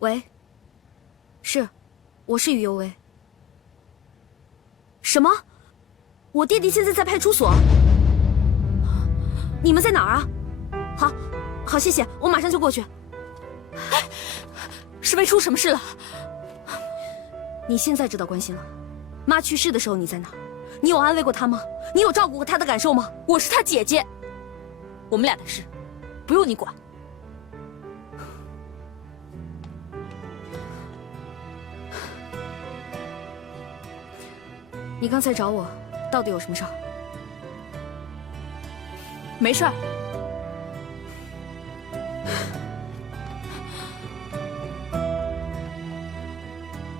喂，是，我是于有为。什么？我弟弟现在在派出所？你们在哪儿啊？好，好，谢谢，我马上就过去。世威出什么事了？你现在知道关心了。妈去世的时候你在哪儿？你有安慰过她吗？你有照顾过她的感受吗？我是她姐姐，我们俩的事，不用你管。你刚才找我，到底有什么事儿？没事儿。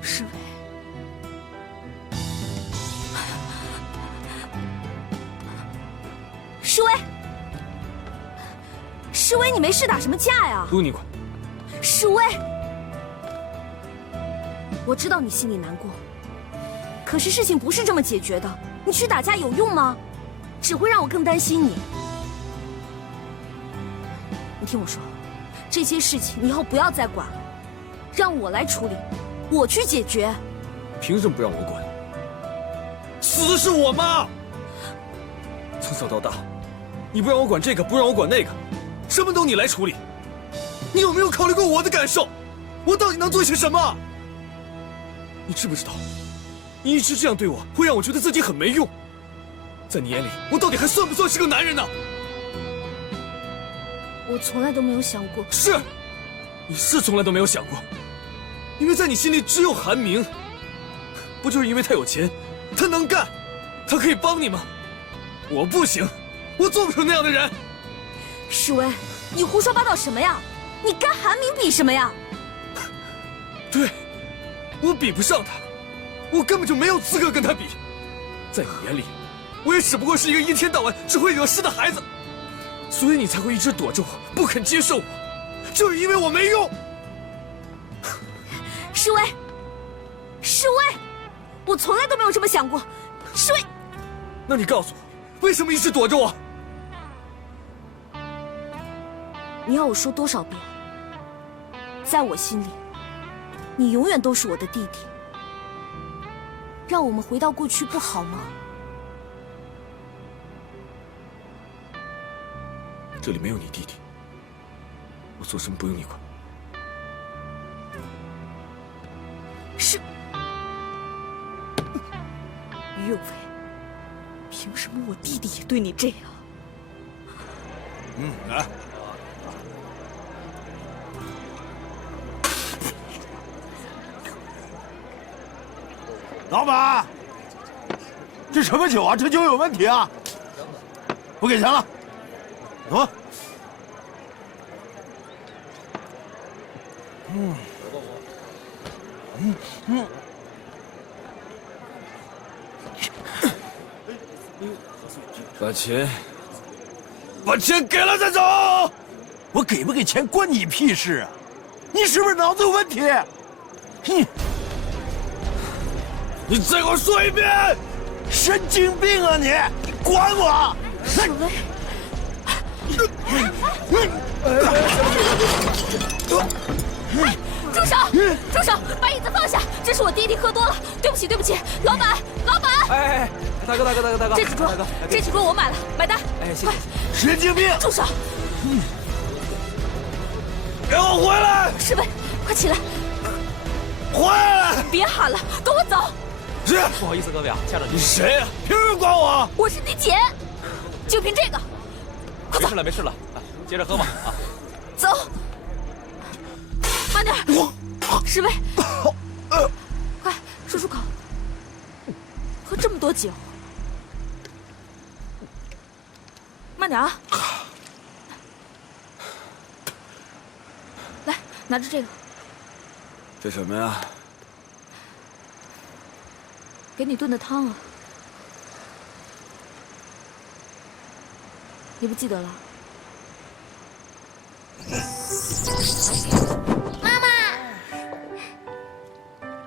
世威，世威，世威，你没事打什么架呀？不用你管。世威，我知道你心里难过。可是事情不是这么解决的，你去打架有用吗？只会让我更担心你。你听我说，这些事情你以后不要再管了，让我来处理，我去解决。凭什么不让我管？死的是我妈。从小到大，你不让我管这个，不让我管那个，什么都你来处理。你有没有考虑过我的感受？我到底能做些什么？你知不知道？你一直这样对我，会让我觉得自己很没用。在你眼里，我到底还算不算是个男人呢？我从来都没有想过。是，你是从来都没有想过，因为在你心里只有韩明。不就是因为他有钱，他能干，他可以帮你吗？我不行，我做不成那样的人。世威，你胡说八道什么呀？你跟韩明比什么呀？对，我比不上他。我根本就没有资格跟他比，在你眼里，我也只不过是一个一天到晚只会惹事的孩子，所以你才会一直躲着我，不肯接受我，就是因为我没用。世威，世威，我从来都没有这么想过，世威。那你告诉我，为什么一直躲着我？你要我说多少遍？在我心里，你永远都是我的弟弟。让我们回到过去不好吗？这里没有你弟弟，我做什么不用你管。是于有为，凭什么我弟弟也对你这样？来。老板，这什么酒啊？这酒有问题啊！不给钱了，走。把钱给了再走。我给不给钱关你屁事啊！你是不是脑子有问题？你再给我说一遍！神经病啊你！你管我！世威，住手！住手！把椅子放下！这是我弟弟喝多了，对不起对不起，老板老板！哎，大哥，这几桌，这几桌我买了，买单！哎，谢谢。神经病！住手！给我回来！世威，快起来！回来！别喊了，跟我走！是，不好意思，各位啊，家长你谁呀？凭什么管我？我是你姐，就凭这个，快走！没事了，接着喝吧啊！走，慢点。世威，快漱漱口。喝这么多酒，慢点啊！来，拿着这个。这什么呀？给你炖的汤啊，你不记得了？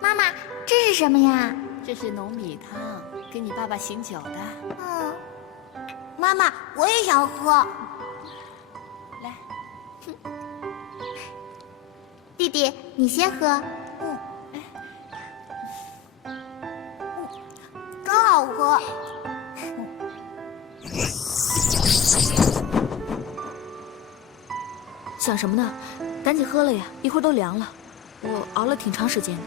妈妈，这是什么呀？这是浓米汤，给你爸爸醒酒的。妈妈，我也想喝。来，弟弟，你先喝。真好喝。想什么呢？赶紧喝了呀，一会儿都凉了。我熬了挺长时间的。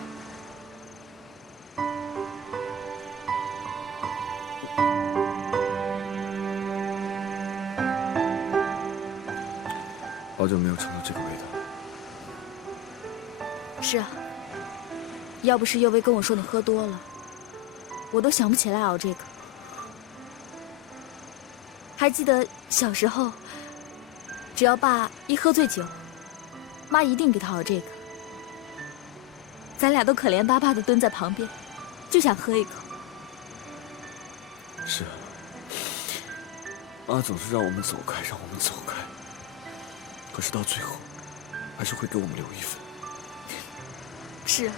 好久没有尝到这个味道。是啊，要不是佑薇跟我说你喝多了，我都想不起来熬这个。还记得小时候，只要爸一喝醉酒，妈一定给他熬这个。咱俩都可怜巴巴的蹲在旁边，就想喝一口。是啊，妈总是让我们走开，让我们走开。可是到最后，还是会给我们留一份。是啊，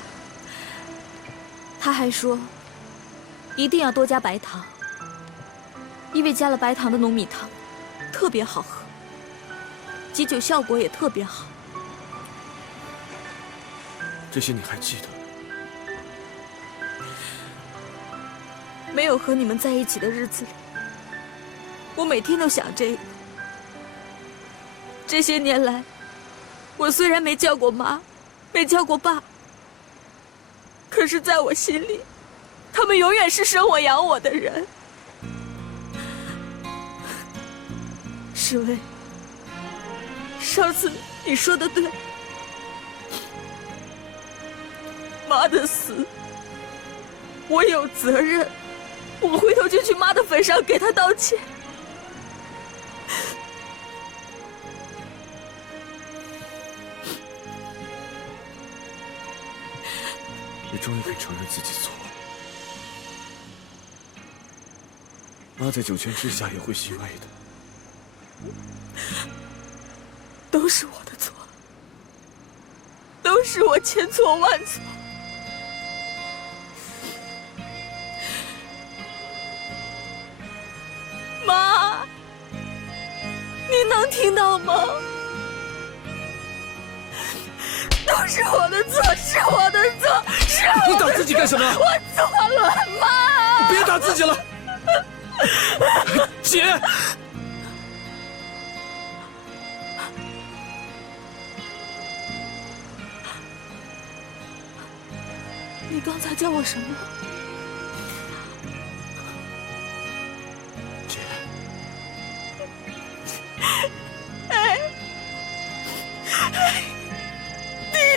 他还说，一定要多加白糖，因为加了白糖的糯米汤特别好喝，解酒效果也特别好。这些你还记得？没有和你们在一起的日子里，我每天都想这个。这些年来，我虽然没叫过妈，没叫过爸，可是在我心里，他们永远是生我养我的人。世薇，上次你说的对，妈的死，我有责任。我回头就去妈的坟上给她道歉。你终于肯承认自己错了。妈在九泉之下也会欣慰的。都是我的错，都是我千错万错。妈，你能听到吗？都是我的错，是我的错，是我的错。你打自己干什么？我错了，妈。别打自己了，姐。你刚才叫我什么？姐。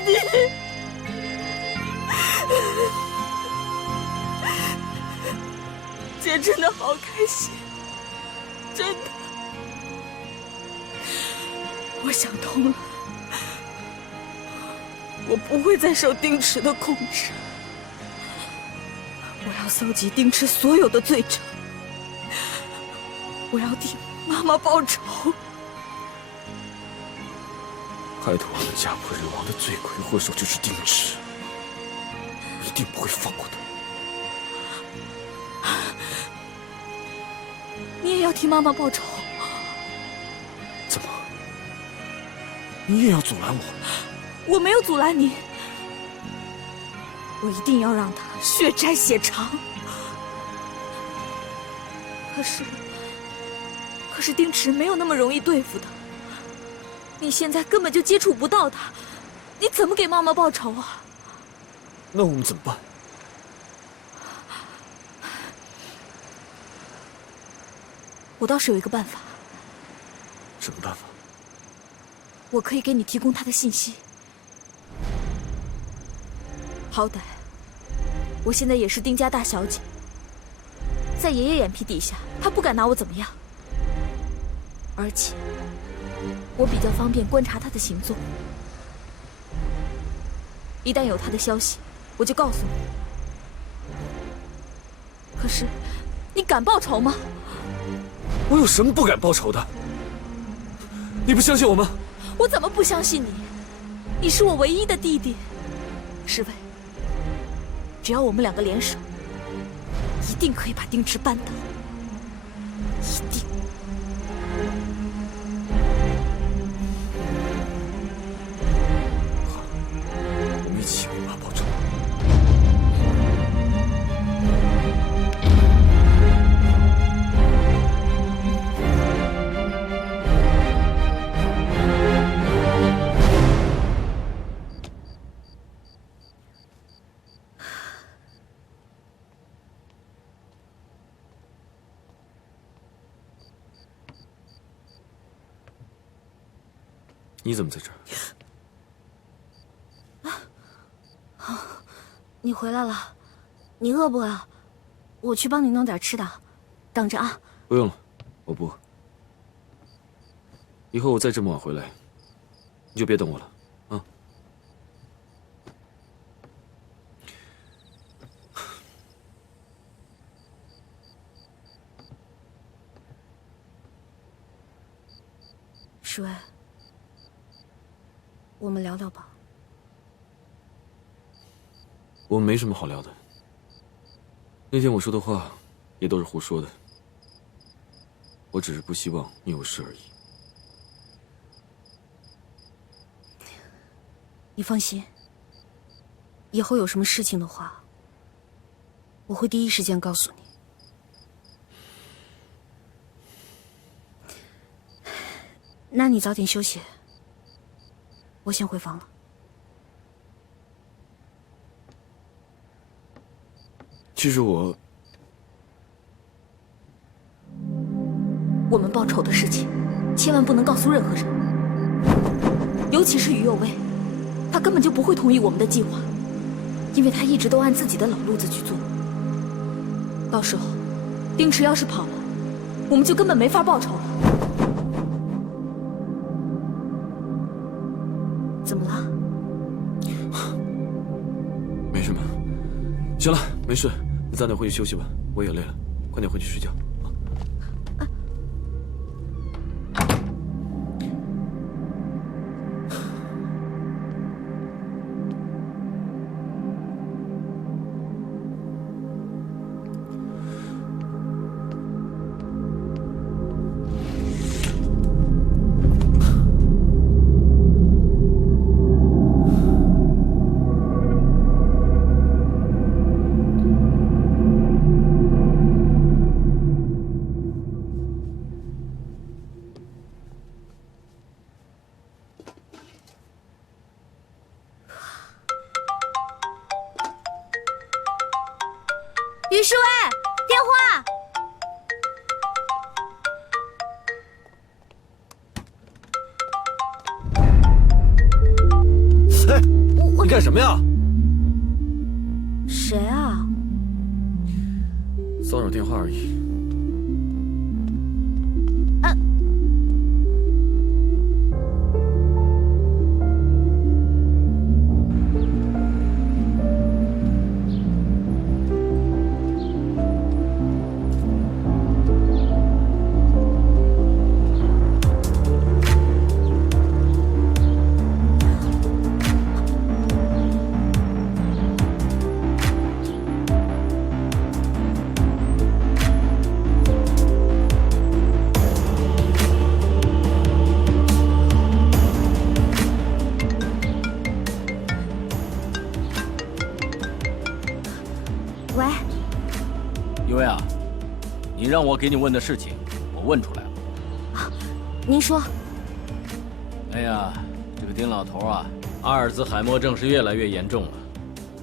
弟弟。姐真的好开心，真的。我想通了，我不会再受丁池的控制。我要搜集丁池所有的罪证，我要替妈妈报仇。害得我们家破人亡的罪魁祸首就是丁池，一定不会放过他。你也要替妈妈报仇？怎么？你也要阻拦我？我没有阻拦你，我一定要让他血债血偿。可是丁池没有那么容易对付的。你现在根本就接触不到他，你怎么给妈妈报仇啊？那我们怎么办？我倒是有一个办法。什么办法？我可以给你提供他的信息。好歹我现在也是丁家大小姐，在爷爷眼皮底下，他不敢拿我怎么样。而且我比较方便观察他的行踪，一旦有他的消息，我就告诉你。可是，你敢报仇吗？我有什么不敢报仇的？你不相信我吗？我怎么不相信你？你是我唯一的弟弟，侍卫。只要我们两个联手，一定可以把丁池扳倒，一定。好，你怎么在这儿？你回来了，你饿不饿？我去帮你弄点吃的，等着啊。不用了，我不饿。以后我再这么晚回来，你就别等我了，啊？诗薇，我们聊聊吧。我们没什么好聊的。那天我说的话，也都是胡说的。我只是不希望你有事而已。你放心，以后有什么事情的话，我会第一时间告诉你。那你早点休息，我先回房了。其实我们报仇的事情，千万不能告诉任何人，尤其是于右卫，他根本就不会同意我们的计划，因为他一直都按自己的老路子去做。到时候，丁池要是跑了，我们就根本没法报仇了。怎么了？没什么。行了，没事，你早点回去休息吧。我也累了，快点回去睡觉。于世威，电话。哎，你干什么呀？谁啊？骚扰电话而已。喂，一位啊，你让我给你问的事情，我问出来了。您说。哎呀，这个丁老头啊，阿尔兹海默症是越来越严重了，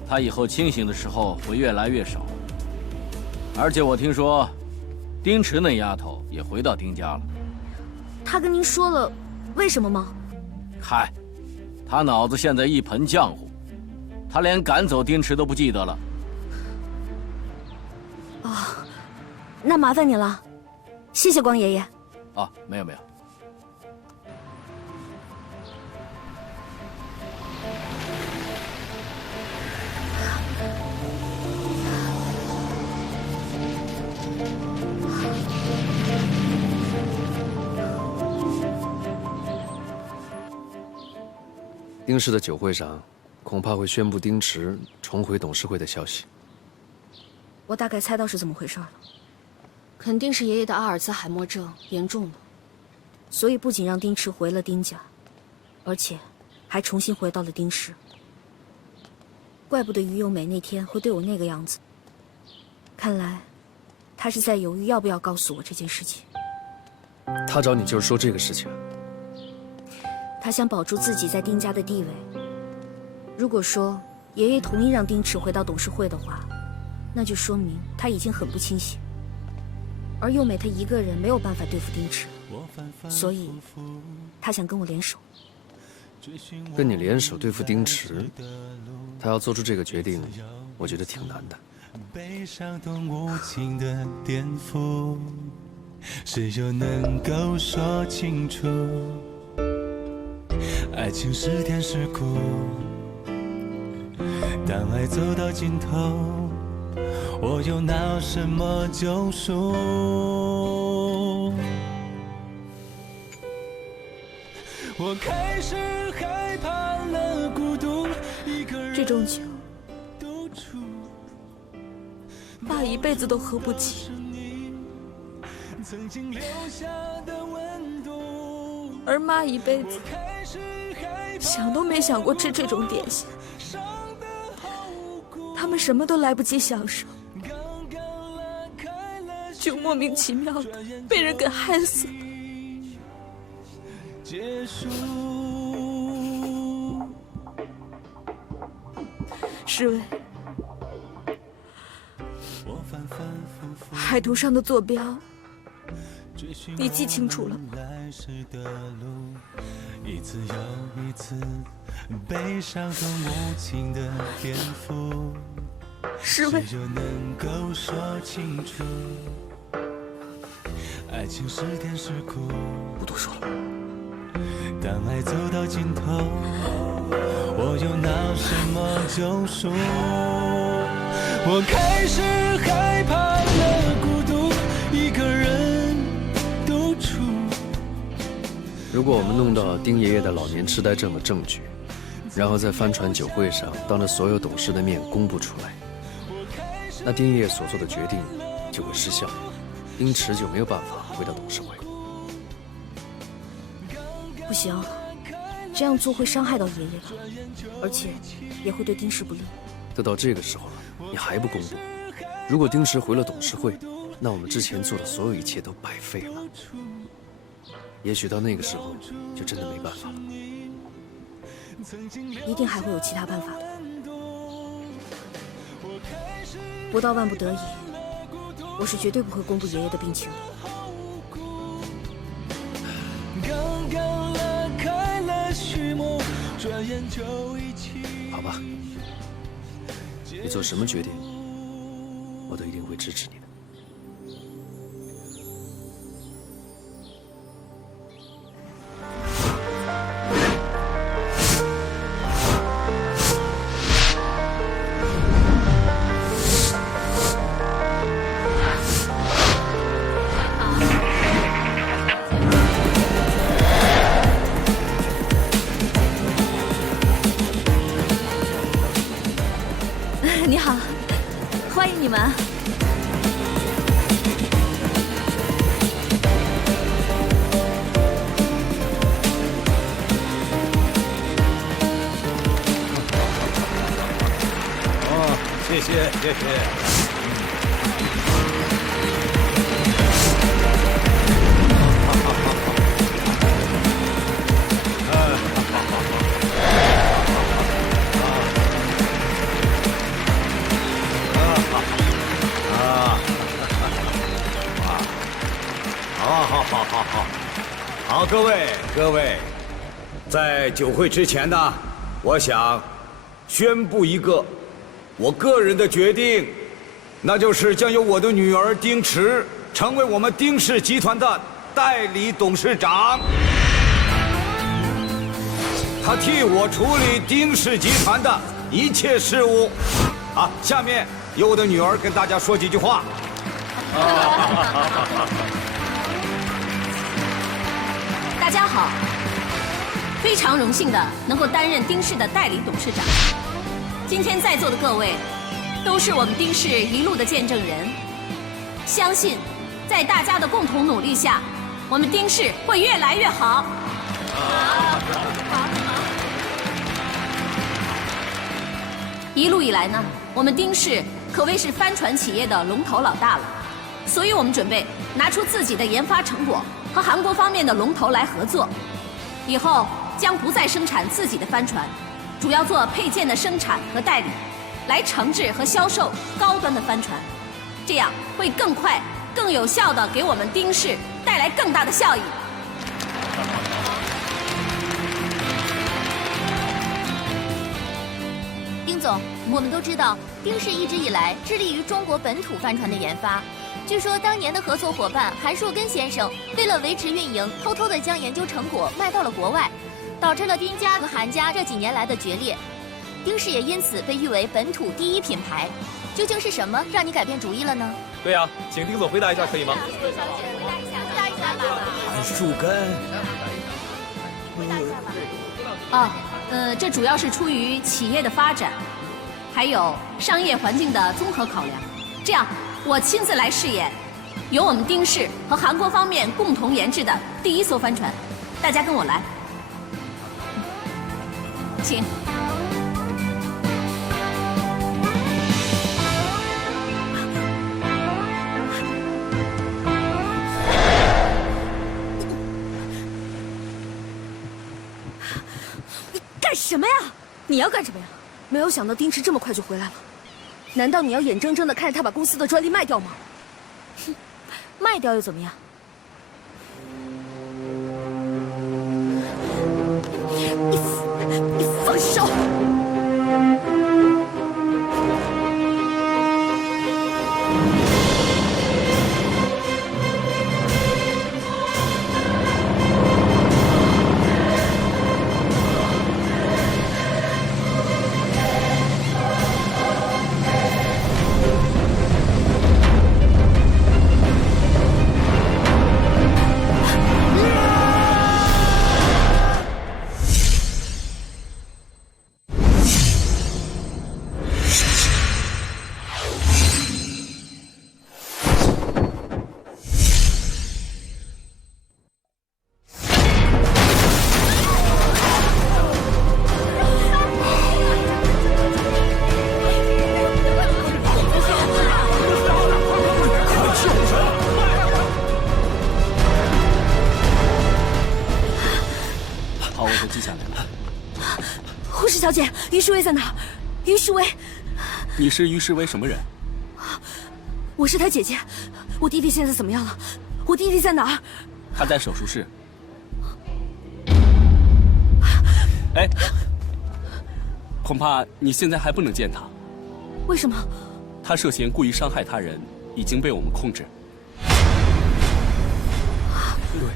他以后清醒的时候会越来越少。而且我听说，丁池那丫头也回到丁家了。他跟您说了为什么吗？嗨，他脑子现在一盆浆糊，他连赶走丁池都不记得了。那麻烦你了，谢谢光爷爷。啊，没有没有。丁氏的酒会上，恐怕会宣布丁池重回董事会的消息。我大概猜到是怎么回事了，肯定是爷爷的阿尔兹海默症严重了，所以不仅让丁池回了丁家，而且还重新回到了丁氏。怪不得于幼美那天会对我那个样子，看来他是在犹豫要不要告诉我这件事情。他找你就是说这个事情。他想保住自己在丁家的地位。如果说爷爷同意让丁池回到董事会的话，那就说明他已经很不清醒，而幼美她一个人没有办法对付丁池，所以他想跟我联手。跟你联手对付丁池，他要做出这个决定，我觉得挺难的。悲伤都无情的颠覆，谁又能够说清楚？爱情是甜是苦，当爱走到尽头，我又拿什么救赎？我开始害怕了孤独，一个人这种酒，独处。爸一辈子都喝不起，而妈一辈子想都没想过吃这种点心，他们什么都来不及享受，就莫名其妙的被人给害死了。侍卫，海图上的坐标，你记清楚了吗？一次又一次，悲伤都无情的颠覆。侍卫，谁又能够说清楚？爱情是甜是苦。不多说了。当爱走到尽头，我又拿什么救赎？我开始害怕了孤独，一个人独处。如果我们弄到丁爷爷的老年痴呆症的证据，然后在帆船酒会上当着所有董事的面公布出来，那丁爷爷所做的决定就会失效，丁池就没有办法回到董事会。不行，这样做会伤害到爷爷的，而且也会对丁氏不利。都到这个时候了，你还不公布？如果丁石回了董事会，那我们之前做的所有一切都白费了。也许到那个时候，就真的没办法了。一定还会有其他办法的。不到万不得已，我是绝对不会公布爷爷的病情的。好吧，你做什么决定，我都一定会支持你的。你好，欢迎你们。哦，谢谢谢谢。好，各位，在酒会之前呢，我想宣布一个我个人的决定，那就是将由我的女儿丁池成为我们丁氏集团的代理董事长，她替我处理丁氏集团的一切事务。好，下面由我的女儿跟大家说几句话。大家好，非常荣幸的能够担任丁氏的代理董事长。今天在座的各位，都是我们丁氏一路的见证人。相信，在大家的共同努力下，我们丁氏会越来越好。一路以来呢，我们丁氏可谓是帆船企业的龙头老大了，所以我们准备拿出自己的研发成果，和韩国方面的龙头来合作，以后将不再生产自己的帆船，主要做配件的生产和代理，来承制和销售高端的帆船，这样会更快、更有效地给我们丁氏带来更大的效益。总，我们都知道，丁氏一直以来致力于中国本土帆船的研发。据说当年的合作伙伴韩树根先生为了维持运营，偷偷地将研究成果卖到了国外，导致了丁家和韩家这几年来的决裂。丁氏也因此被誉为本土第一品牌。究竟是什么让你改变主意了呢？对呀，请丁总回答一下，可以吗？韩树根。这主要是出于企业的发展，还有商业环境的综合考量。这样，我亲自来试演，由我们丁氏和韩国方面共同研制的第一艘帆船。大家跟我来，请。什么呀？你要干什么呀？没有想到丁池这么快就回来了，难道你要眼睁睁地看着他把公司的专利卖掉吗？哼，卖掉又怎么样？你放手！小姐，于世威在哪儿？于世威，你是于世威什么人？我是他姐姐。我弟弟现在怎么样了？我弟弟在哪儿？他在手术室。哎，恐怕你现在还不能见他。为什么？他涉嫌故意伤害他人，已经被我们控制。对。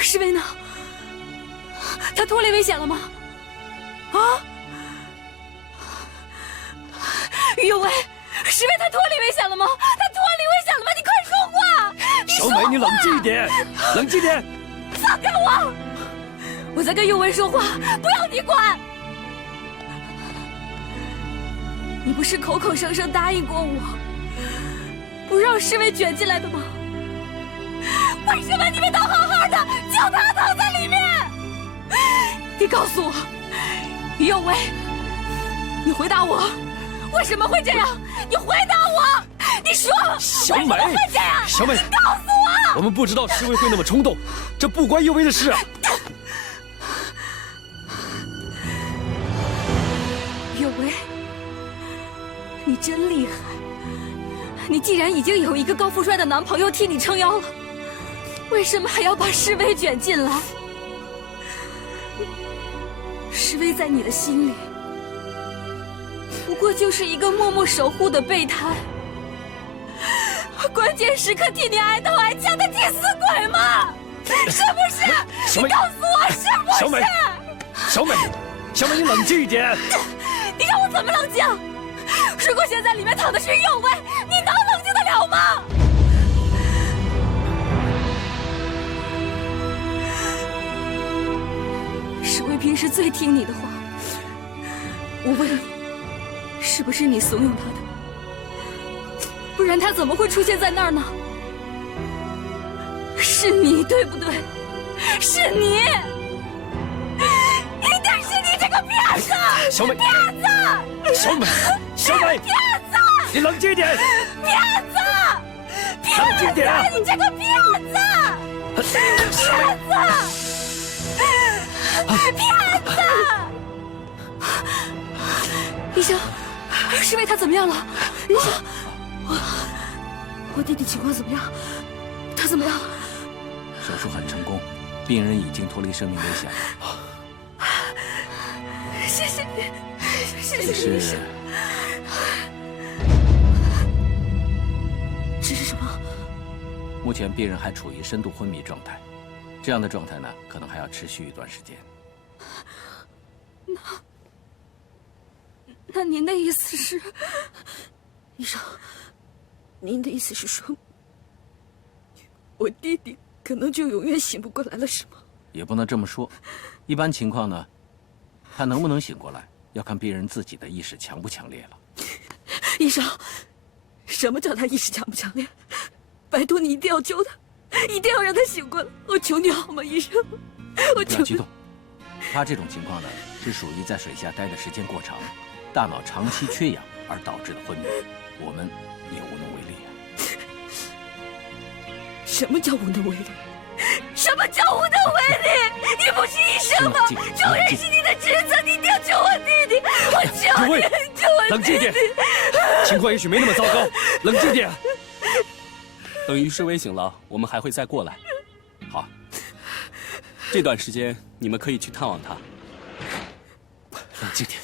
世威呢？他脱离危险了吗？啊！于有为，世威他脱离危险了吗？他脱离危险了吗？你快说话！小美，你冷静一点，冷静点！放开我！我在跟有为说话，不要你管！你不是口口声声答应过我，不让世威卷进来的吗？为什么你们都好好的，就他躺在里面？你告诉我，于有为，你回答我，为什么会这样？你回答我，你说，小美，为什么会这样？小美，你告诉我，我们不知道世威会那么冲动，这不关有为的事啊。有为，你真厉害！你既然已经有一个高富帅的男朋友替你撑腰了，为什么还要把世威卷进来？世威在你的心里，不过就是一个默默守护的备胎，关键时刻替你挨刀挨枪的替死鬼吗？是不是？小美，你告诉我是不是？小美，小美，小美，你冷静一点。你让我怎么冷静？如果现在里面躺的是于有为，你能冷静得了吗？世威平时最听你的话，我问你，是不是你怂恿他的？不然他怎么会出现在那儿呢？是你对不对？是你，一定是你这个骗子！小美，骗子！小美，小美，骗子！你冷静一点！骗子！冷静点！你这个骗子！骗子！骗子！医生，侍卫他怎么样了？医生，我弟弟情况怎么样？他怎么样？手术很成功，病人已经脱离生命危险了。谢谢你，谢谢只医生。这是什么？目前病人还处于深度昏迷状态，这样的状态呢，可能还要持续一段时间。那您的意思是？医生，您的意思是说，我弟弟可能就永远醒不过来了，是吗？也不能这么说，一般情况呢，他能不能醒过来，要看病人自己的意识强不强烈了。医生，什么叫他意识强不强烈？拜托你一定要救他，一定要让他醒过来，我求你好吗，医生？我求你。不要激动，他这种情况呢，是属于在水下待的时间过长，大脑长期缺氧而导致的昏迷，我们也无能为力啊。什么叫无能为力？什么叫无能为力？你不是医生吗？救人是你的职责，你一定要救我弟弟！我求你，救我弟弟！冷静点，情况也许没那么糟糕，冷静点。等于侍卫醒了，我们还会再过来。好，这段时间你们可以去探望他。冷静点。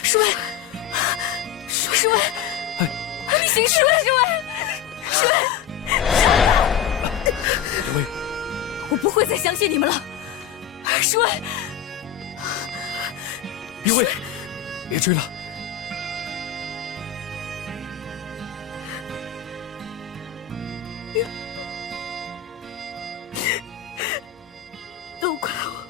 侍卫，侍卫，你醒，侍卫，侍卫，刘威，我不会再相信你们了。侍卫，刘威，别追了。都怪我，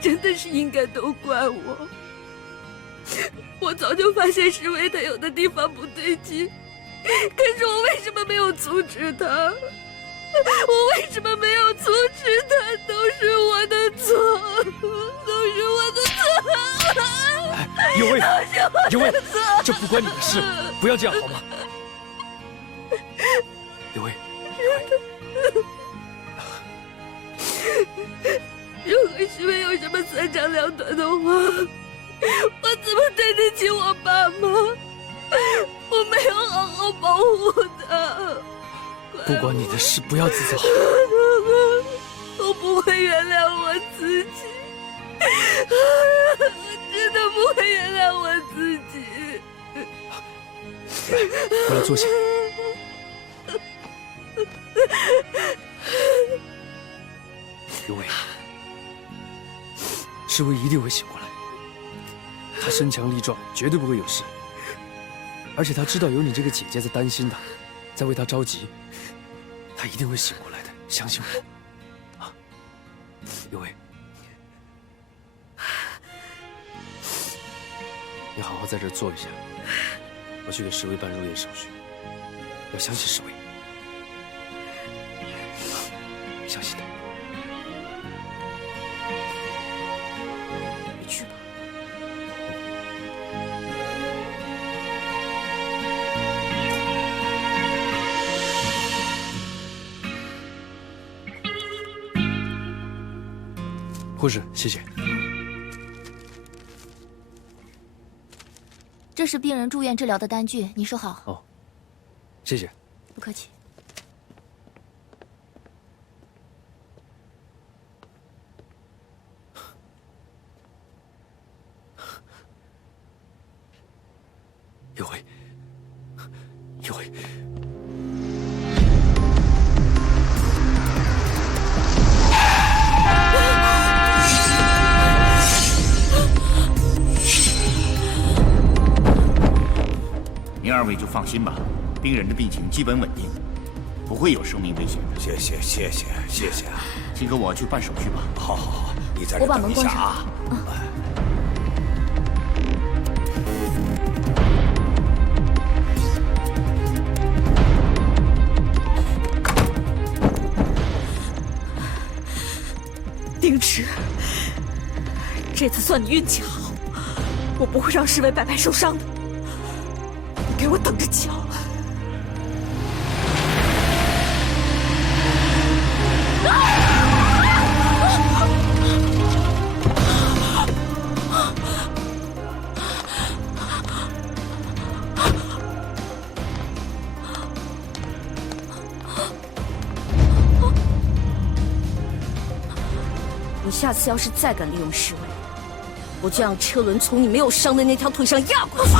真的是应该都怪我。我早就发现侍卫他有的地方不对劲，可是我为什么没有阻止他？我为什么没有阻止他？都是我的错，都是我的错。有为，有为，这不关你的事，不要这样好吗？有为，如果侍卫有什么三长两短的话，我怎么对得起我爸妈？我没有好好保护他。不关你的事，不要自责。我不会原谅我自己，我真的不会原谅我自己。来，过来坐下。有为，侍卫一定会醒过来。他身强力壮，绝对不会有事。而且他知道有你这个姐姐在担心他，在为他着急，他一定会醒过来的，相信我。啊，有为，你好好在这儿坐一下，我去给侍卫办入院手续。要相信侍卫，相信他。你去吧。护士，谢谢。这是病人住院治疗的单据，你收好。哦，谢谢。不客气。有为，有为。您二位就放心吧，病人的病情基本稳定，不会有生命危险的。谢谢谢谢谢谢啊！请跟我去办手续吧。好好好，你在这我把等门关上一下啊。师，这次算你运气好，我不会让侍卫白白受伤的。你给我等着瞧！你下次要是再敢利用侍卫，我就让车轮从你没有伤的那条腿上压过去。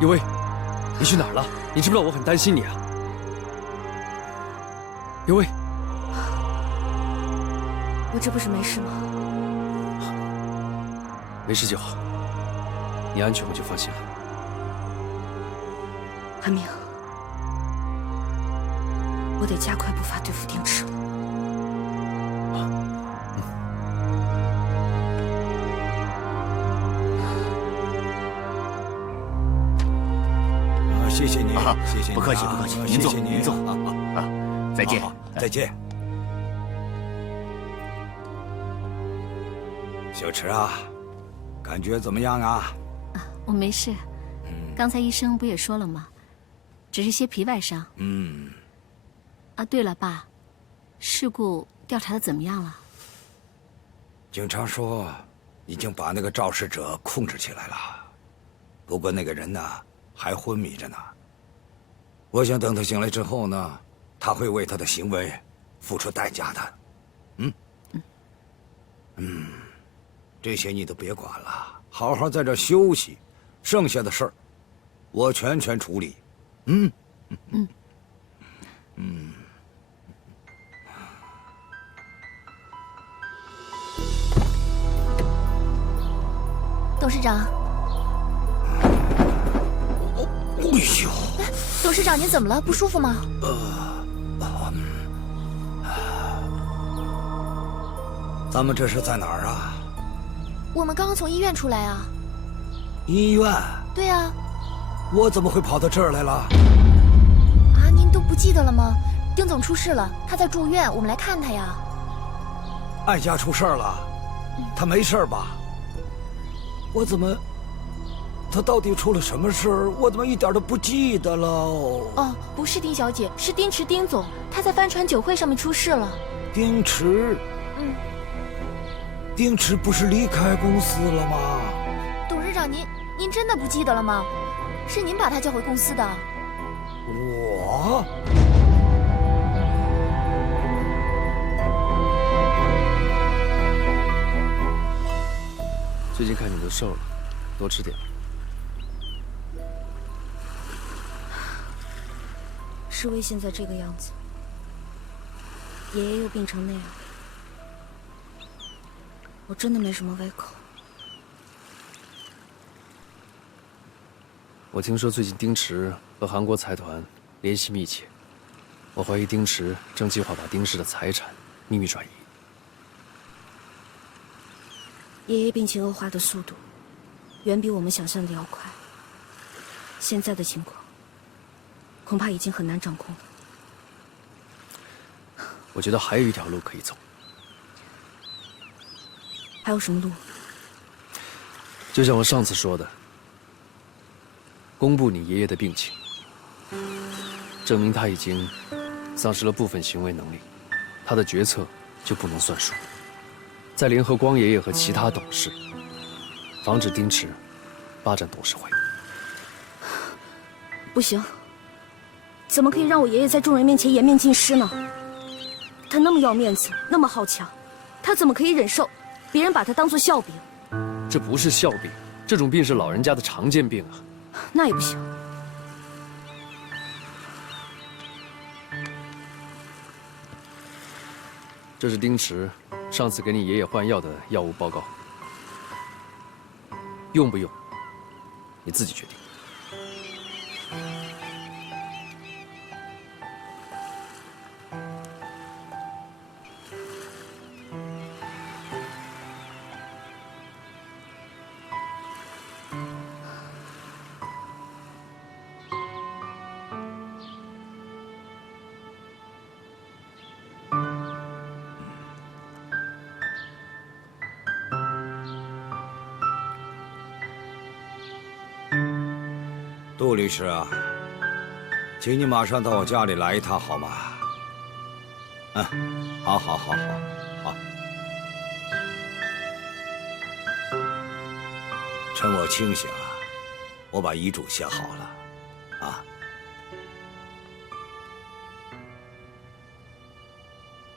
叶薇，你去哪儿了？你知不知道我很担心你啊？叶薇，我这不是没事吗？没事就好，你安全我就放心了。韩明，我得加快步伐对付丁池了。谢谢你，谢谢你，不客气，不客气。您坐，您坐啊，再见，再见。小池啊，感觉怎么样啊？我没事，刚才医生不也说了吗？只是些皮外伤。啊，对了，爸，事故调查的怎么样了？警察说，已经把那个肇事者控制起来了，不过那个人呢，还昏迷着呢。我想等他醒来之后呢，他会为他的行为付出代价的。这些你都别管了，好好在这休息，剩下的事儿我全权处理。董事长。哎呦！董事长，您怎么了？不舒服吗？咱们这是在哪儿啊？我们刚刚从医院出来啊。医院？对啊。我怎么会跑到这儿来了？啊，您都不记得了吗？丁总出事了，他在住院，我们来看他呀。艾佳出事了，他没事吧？我怎么？他到底出了什么事儿？我怎么一点都不记得了？哦，不是丁小姐，是丁池丁总，他在帆船酒会上面出事了。丁池？丁池不是离开公司了吗？董事长，您真的不记得了吗？是您把他叫回公司的。我？最近看你都瘦了，多吃点。世威现在这个样子，爷爷又病成那样，我真的没什么胃口。我听说最近丁池和韩国财团联系密切，我怀疑丁池正计划把丁氏的财产秘密转移。爷爷病情恶化的速度，远比我们想象的要快。现在的情况，恐怕已经很难掌控了。我觉得还有一条路可以走。还有什么路？就像我上次说的，公布你爷爷的病情，证明他已经丧失了部分行为能力，他的决策就不能算数。再联合光爷爷和其他董事，防止丁池霸占董事会。不行，怎么可以让我爷爷在众人面前颜面尽失呢？他那么要面子，那么好强，他怎么可以忍受别人把他当作笑柄？这不是笑柄，这种病是老人家的常见病啊。那也不行。这是丁池上次给你爷爷换药的药物报告，用不用，你自己决定。杜律师啊，请你马上到我家里来一趟好吗？好。趁我清醒啊，我把遗嘱写好了，啊。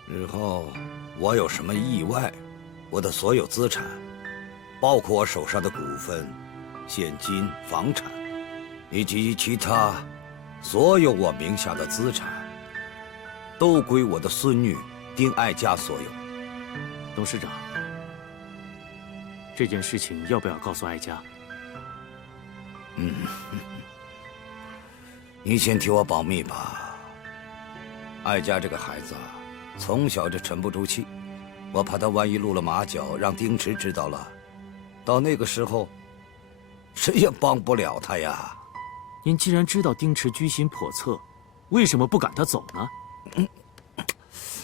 日后我有什么意外，我的所有资产，包括我手上的股份、现金、房产，以及其他所有我名下的资产，都归我的孙女丁爱家所有。董事长，这件事情要不要告诉爱家？你先替我保密吧。爱家这个孩子啊，从小就沉不住气，我怕他万一露了马脚，让丁池知道了，到那个时候，谁也帮不了他呀。您既然知道丁池居心叵测，为什么不赶他走呢？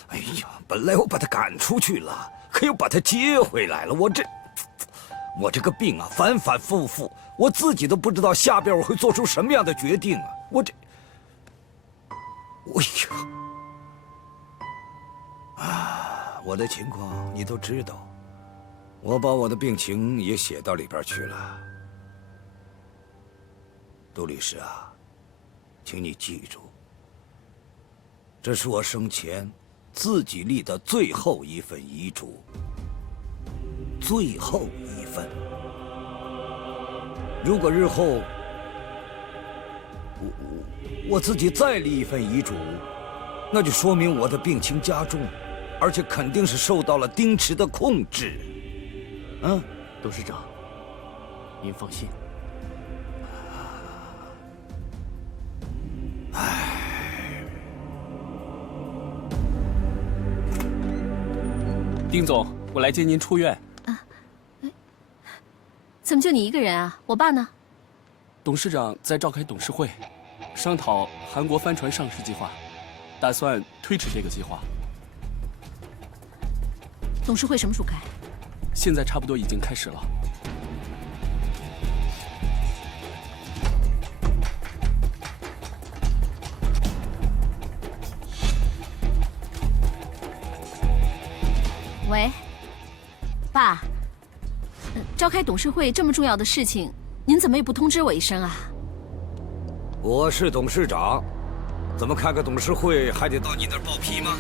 哎呀，本来我把他赶出去了，可又把他接回来了。我这个病啊，反反复复，我自己都不知道下边我会做出什么样的决定啊！我的情况你都知道，我把我的病情也写到里边去了。杜律师啊，请你记住，这是我生前自己立的最后一份遗嘱，最后一份。如果日后我自己再立一份遗嘱，那就说明我的病情加重，而且肯定是受到了丁池的控制。董事长，您放心。丁总，我来接您出院。怎么就你一个人啊？我爸呢？董事长在召开董事会，商讨韩国帆船上市计划，打算推迟这个计划。董事会什么时候开？现在差不多已经开始了。喂，爸，召开董事会这么重要的事情，您怎么也不通知我一声啊？我是董事长，怎么开个董事会还得到你那儿报批吗？